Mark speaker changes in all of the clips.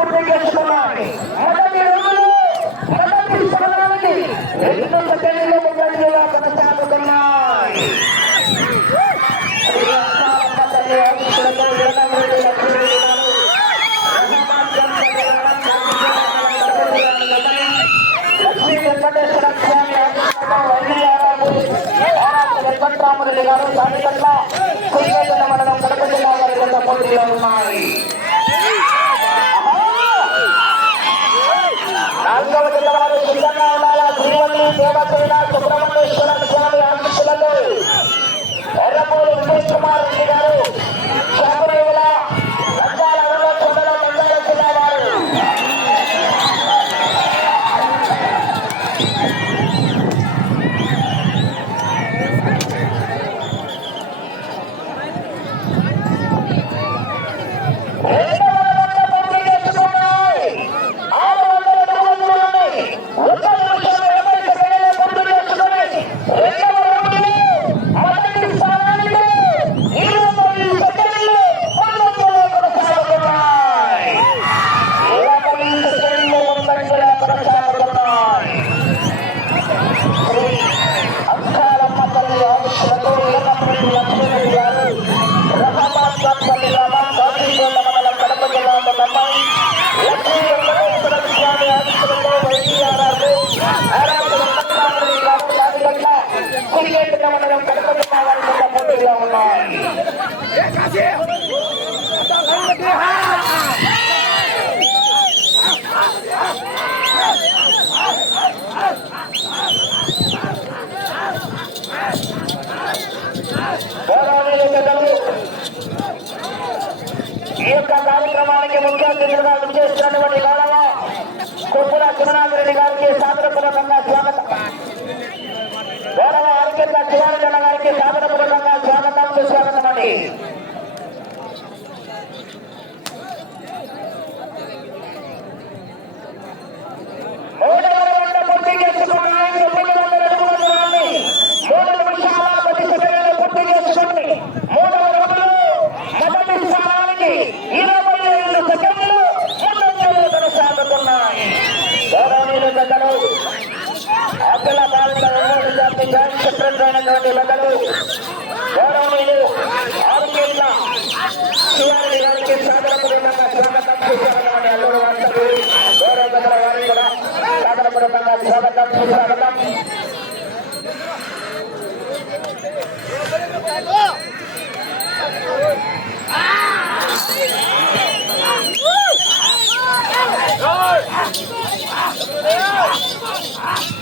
Speaker 1: గుర్తు చేసుకున్నామని మొదటి అడుగులు మొదటి స్థానానికి ఎన్నో తెలుగు ముఖ్యంగా కొనసాగుతున్నాయి వెంకట్రామరెడ్డి కృష్ణ మండలం కడప జిల్లా వారి పోటీలో సుబ్రహ్మణ్యేశ్వర స్వామి ఆఫీసులలో ಕಾರ್ಯಕ್ರಮಕ್ಕೆ ಮುಖ್ಯ ಅತಿಥಿಗಳಾದ ವಿಶೇಷ ಚಟುವಟಿಕೆ ಕೊಪ್ಪಳ ಶಿವನಾಗರೆಡ್ಡಿ ಗಾರಿಗೆ ಸ್ವಾಗತ ಜಿಲ್ಲಾ ಭಾರತ ವಿದ್ಯಾರ್ಥಿ ಬ್ಯಾಂಕ್ ಸೆಕ್ರೆಟರಿಯನ್ನು ಬದಲು ಗೌರವನೀಯ ಆರೋಗ್ಯ ಸುವರ್ಣ ಇಲಾಖೆ ಸಾಗರಪುರ ನನ್ನ ಸ್ವಾಗತ ಪುಸ್ತಕವನ್ನು ಎಲ್ಲರೂ ವಾರ್ತೆಗಳು ಗೌರವ ಬದಲ ವಾರಿ ಕೂಡ ಸಾಗರಪುರ ನನ್ನ ಸ್ವಾಗತ ಪುಸ್ತಕ Ah!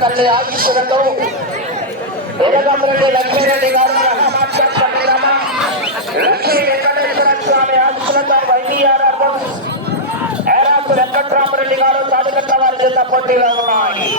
Speaker 1: తల్లి ఆశీస్సులతో ఎడగంబరెడ్డి లక్ష్మీరెడ్డి గారు లక్ష్మీ వెంకటేశ్వర స్వామి ఆశీస్సులతో వైవిఆర్ ఏరాపు వెంకట్రామరెడ్డి గారు తాడికట్ట వారి చేత పోటీలో ఉన్నాయి.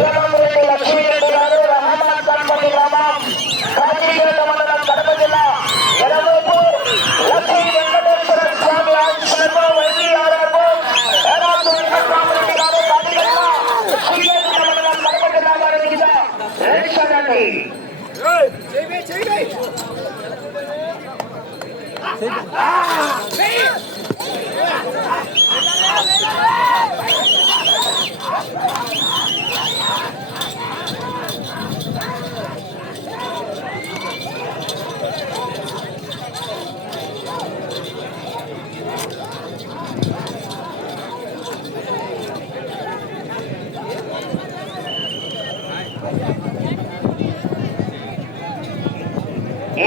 Speaker 1: ఎర్రమంరెడ్డి లక్ష్మీరెడ్డి గారు రహమాన్ గణపతి గ్రామం కాజీపేట మండలం కడప జిల్లా ఎడమూపు లక్ష్మీ వెంకటేశ్వర స్వామి ఆశీస్సులతో వైద్యాలకు ఎరాజు వెంకటరామరెడ్డి గారు కాజీపేట శ్రీపేట మండలం కడప జిల్లా వారి మీద రేషనండి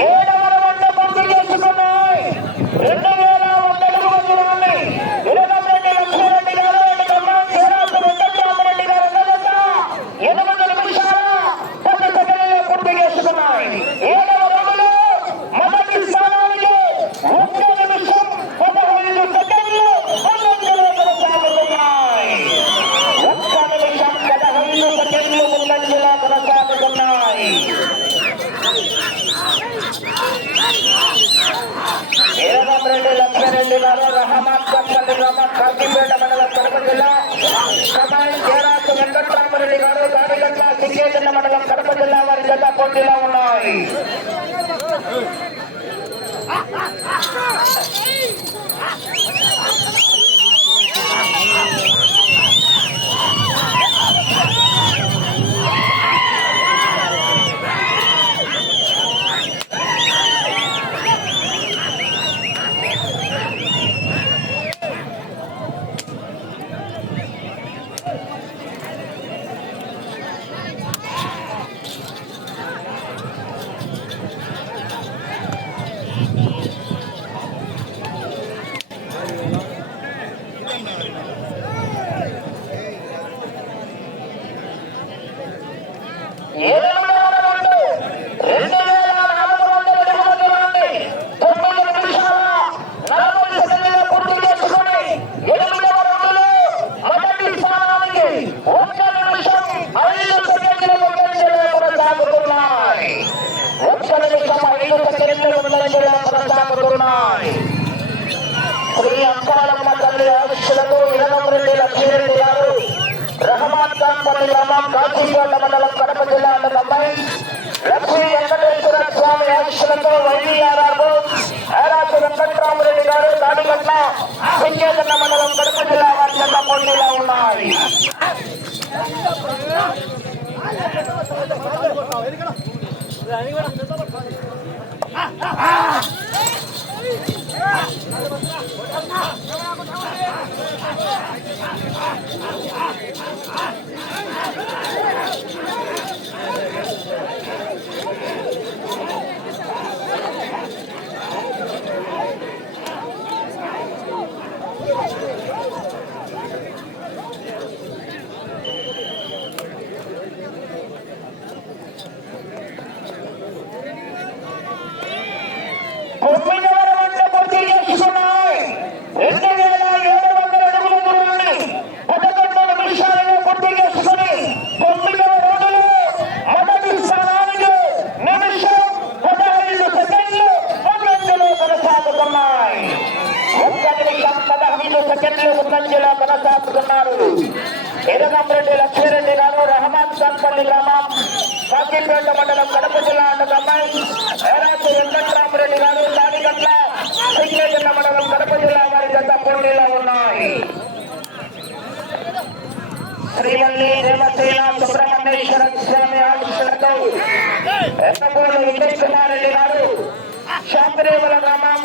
Speaker 1: ఏడవ రౌండ్ పూర్తి చేసుకున్నాయి రెండు వేల వంద అడుగుల దూరాన్ని వీరరామరెడ్డి లక్ష్మారెడ్డి గారు ఇటు కమ్మాం చేరాసు వెంకటరామరెడ్డి గారు ఉన్నదంట ఎనిమిది నిమిషాల పది సెకండ్లలో పూర్తి చేసుకున్నాయి ఏడవ రౌండ్లో మొదటి స్థానానికి ఒక్క నిమిషం పదహైదు సెకండ్లు ముందంజలో కొనసాగుతున్నాయి ఒక్క నిమిషం పదహైదు సెకండ్లు ముందంజలో కొనసాగుతున్నాయి వీరరామరెడ్డి లక్ష్మారెడ్డి గారు రహమాన్ పల్లి గ్రామం కాకిపేట మండలం కడప జిల్లా కమాండ్ జయరాజు వెంకట్రామరెడ్డి గారు గాడిగట్ల సింగేజన్న మండలం కడప జిల్లా వారి జత పోటీలో ఉన్నాయి ఎనిమిదవ చిలకూరు వినోమరెడ్డి లక్ష్మీరెడ్డి గారు రహమాన్ ఖాన్ పల్లి గ్రామం కాశీకోట మండలం కడప జిల్లా అండ్ అమ్మాయి లక్ష్మీ వెంకటేశ్వర స్వామి ఆశీస్సులతో వైవీఆర్ఆర్ ఏడాది వెంకట్రామరెడ్డి గారు తాడిగట్ల సింగేకన్న మండలం కడప జిల్లా వారి యొక్క పోటీలో ఉన్నాయి Ah! Oh, my God. Srivalli నిర్మశీల Subrahmanyeswara స్వామి ఆశీస్సులతో ఎన్నపూర్లు వెంకటేశ్వరారెడ్డి గారు శాంతిరేవుల గ్రామం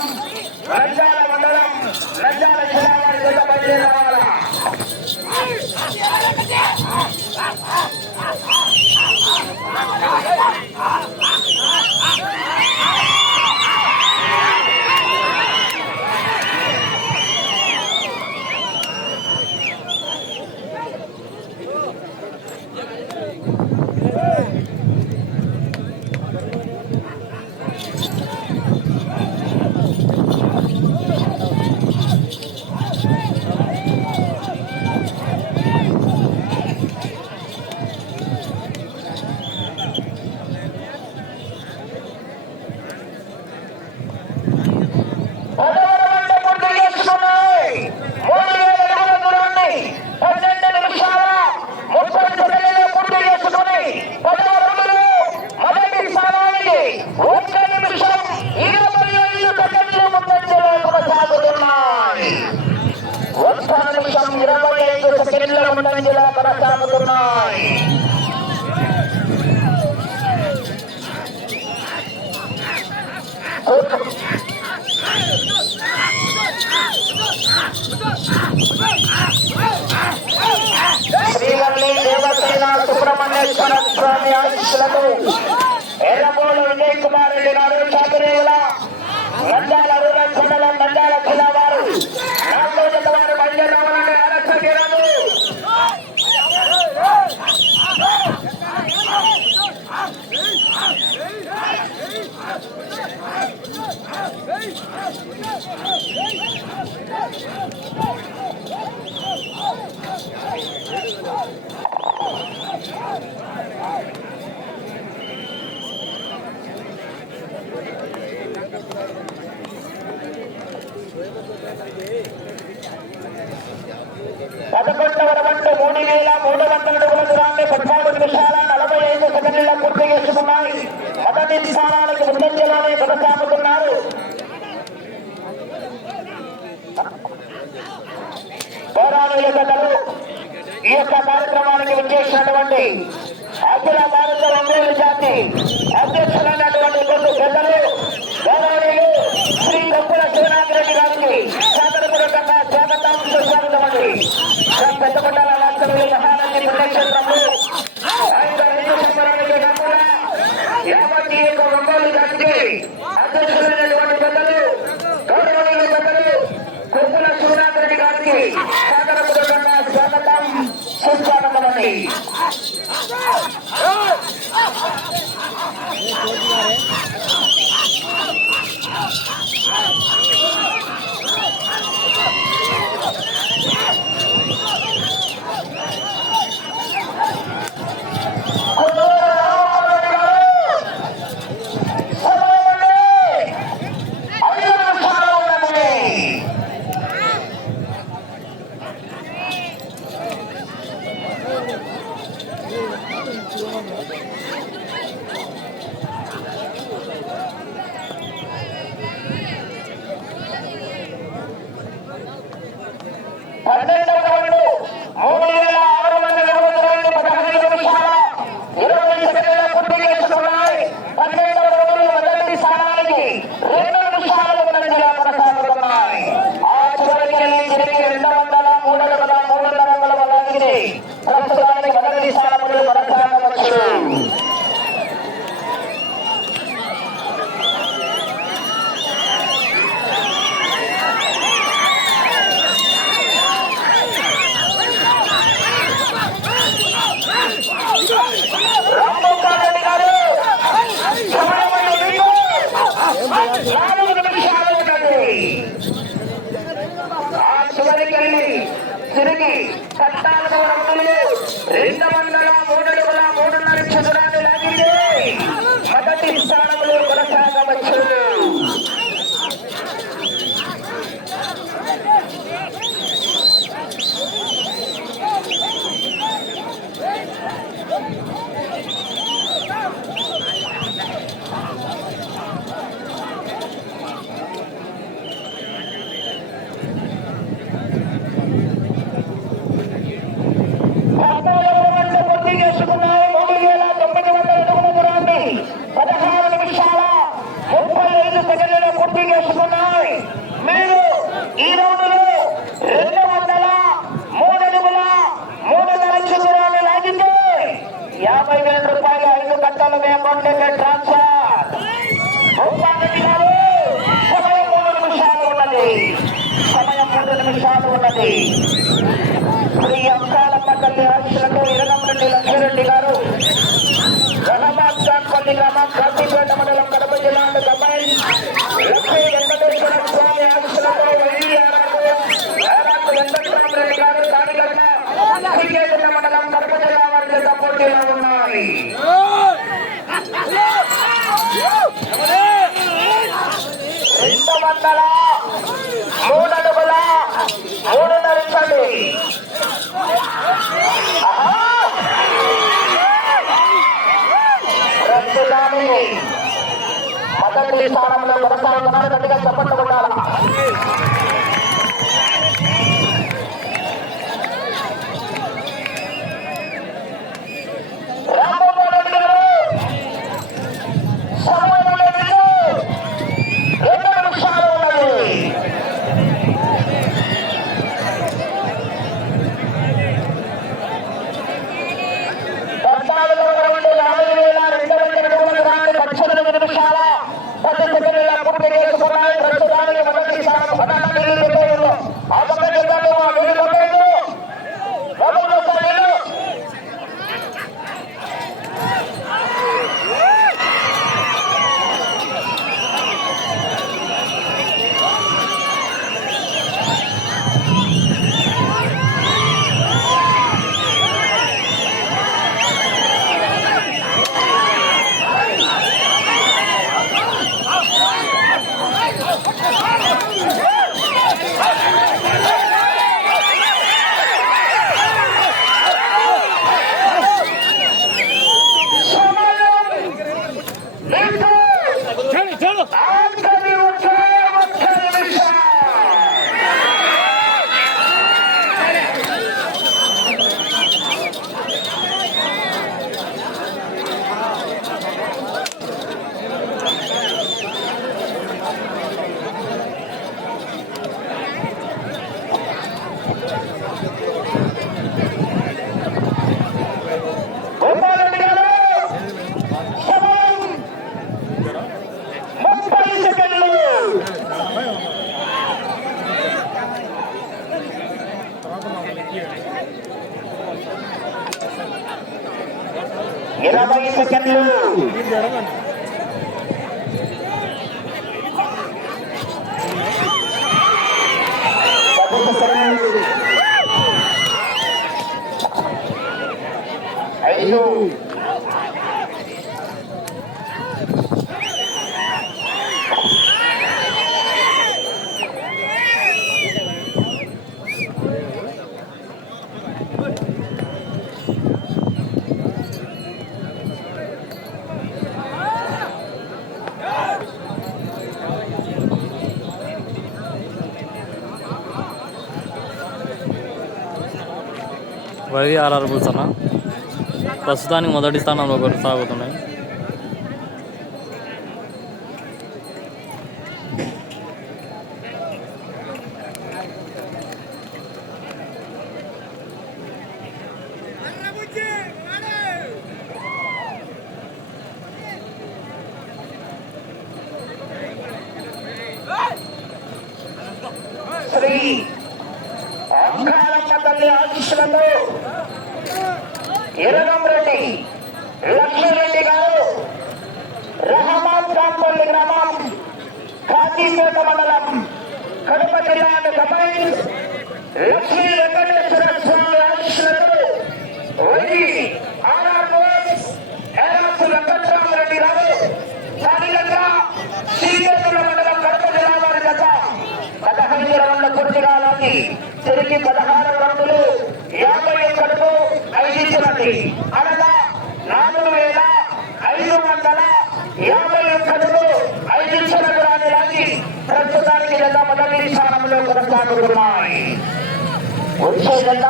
Speaker 1: ఎర్రబోలు విజయ్ కుమార్ రెడ్డి గారు చాకరేవుల నంద్యాల పదకొండవ మూడు వేల మూడు వందల అడుగుల దూరాన్ని పద్నాలుగు నిమిషాల నలభై ఐదు సెకండ్ల పూర్తి చేసుకున్నాయి. మొదటి స్థానానికి ముందంజలోనే కొనసాగుతున్నారు. పోరాణుల కథలు ఈ యొక్క కార్యక్రమానికి విచ్చేసినటువంటి అఖిల భారత ఒంగోలు జాతి అధ్యక్షులైన కొంతమంది పెద్ద కొండాల రాష్ట్రంలో మహానంది పుణ్యక్షేత్రంలో ఆయన హిందూ సంబరానికి కాకుండా యాభై యొక్క రంగాలు దాటితే Thank you. మొదటి స్థానంలో కొనసాగుతున్నారు గట్టిగా చెప్పట్లు కొట్టాలా lagi ke
Speaker 2: YV RR Bulls అన్న. ప్రస్తుతానికి మొదటి స్థానంలో కొనసాగుతున్నాయి
Speaker 1: శ్రీ అంకారమ్మ తల్లి ఆశీస్సులతో ఇరగం రెడ్డి లక్ష్మీరెడ్డి గారు రహమాన్ కాంపల్లి గ్రామం కాజీపేట మండలం కడప జిల్లా కమాయి లక్ష్మీ వెంకటేశ్వర స్వామి ఆశీస్సులతో ఆర్ఆర్ ఎలాసు స్థానికంగా మండలం కడప జిల్లా వారి జత పదహైదు రౌండ్ల పూర్తిగా లాగి తిరిగి పదహారు రౌండ్లు యాభై ఒకటికు ఐదు ఇచ్చినది అనగా నాలుగు వేల ఐదు వందల యాభై ఒక్కడుకు ఐదు దూరాన్ని లాగి ప్రస్తుతానికి జత మొదటి స్థానంలో కొనసాగుతున్నాయి. వచ్చే జత